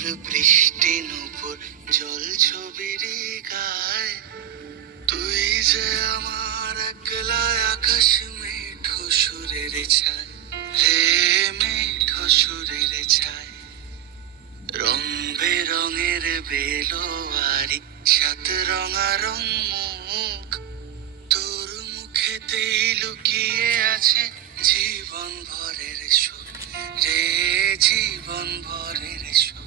টুপুর বৃষ্টি নুপুর জল ছবির গায়, তুই যে আমার একলা আকাশ মেঠো সুরের ছায়, হে মেঠো সুরের ছায়। রং বেরঙের বেলোয়ারি সাত রঙা রং মুখ, তোর মুখেতেই লুকিয়ে আছে জীবন ভরের সুখ, রে জীবন ভরের সুখ।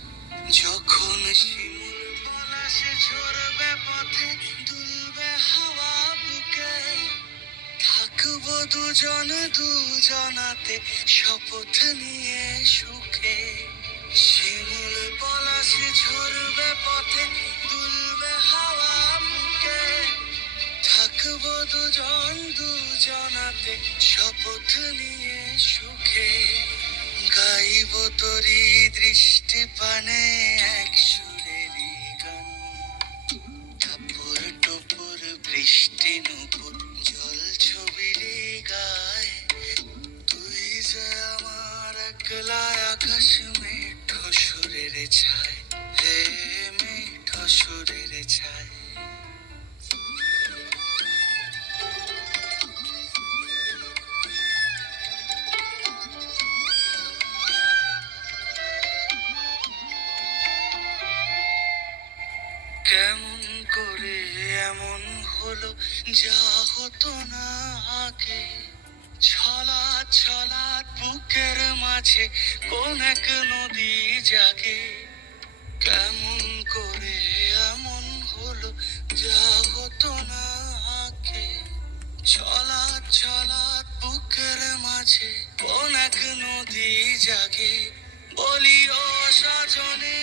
যখন শিমুল পলাশে ঝরবে পথে দুলবে হাওয়া বুকে, থাকবো দুজন দুজনাতে শপথ নিয়ে সুখে। শিমুল পলাশে ঝরবে পথে দুলবে হাওয়া বুকে, থাকবো দুজন দুজনাতে শপথ নিয়ে সুখে। গাইব তোরি দৃষ্টি পানে এক সুরেরই গান, টাপুর টুপুর বৃষ্টি নুপুর জল ছবির গায়, তুই যে আমার একলা আকাশ মেঠো সুরের ছায়, হে মেঠো সুরের ছায়। কেমন করে এমন হলো যা হতো না আগে, ছলাৎ ছলাৎ বুকের মাঝে কোন এক নদী জাগে। কেমন করে এমন হলো যা হতো না আগে, ছলাৎ ছলাৎ বুকের মাঝে কোন এক নদী জাগে। বলি ও সাজনে,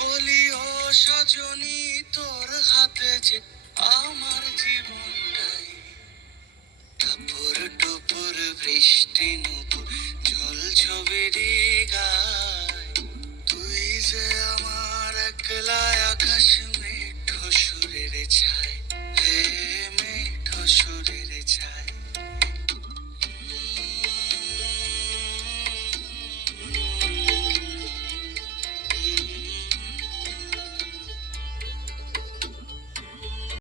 বলি ও সজনী, তোর হাতে যে আমার জীবনটাই। টাপুর টুপুর বৃষ্টি নুপুর জল ছবির গায়, তুই যে আমার একলা আকাশ মেঠো সুরের ছায়।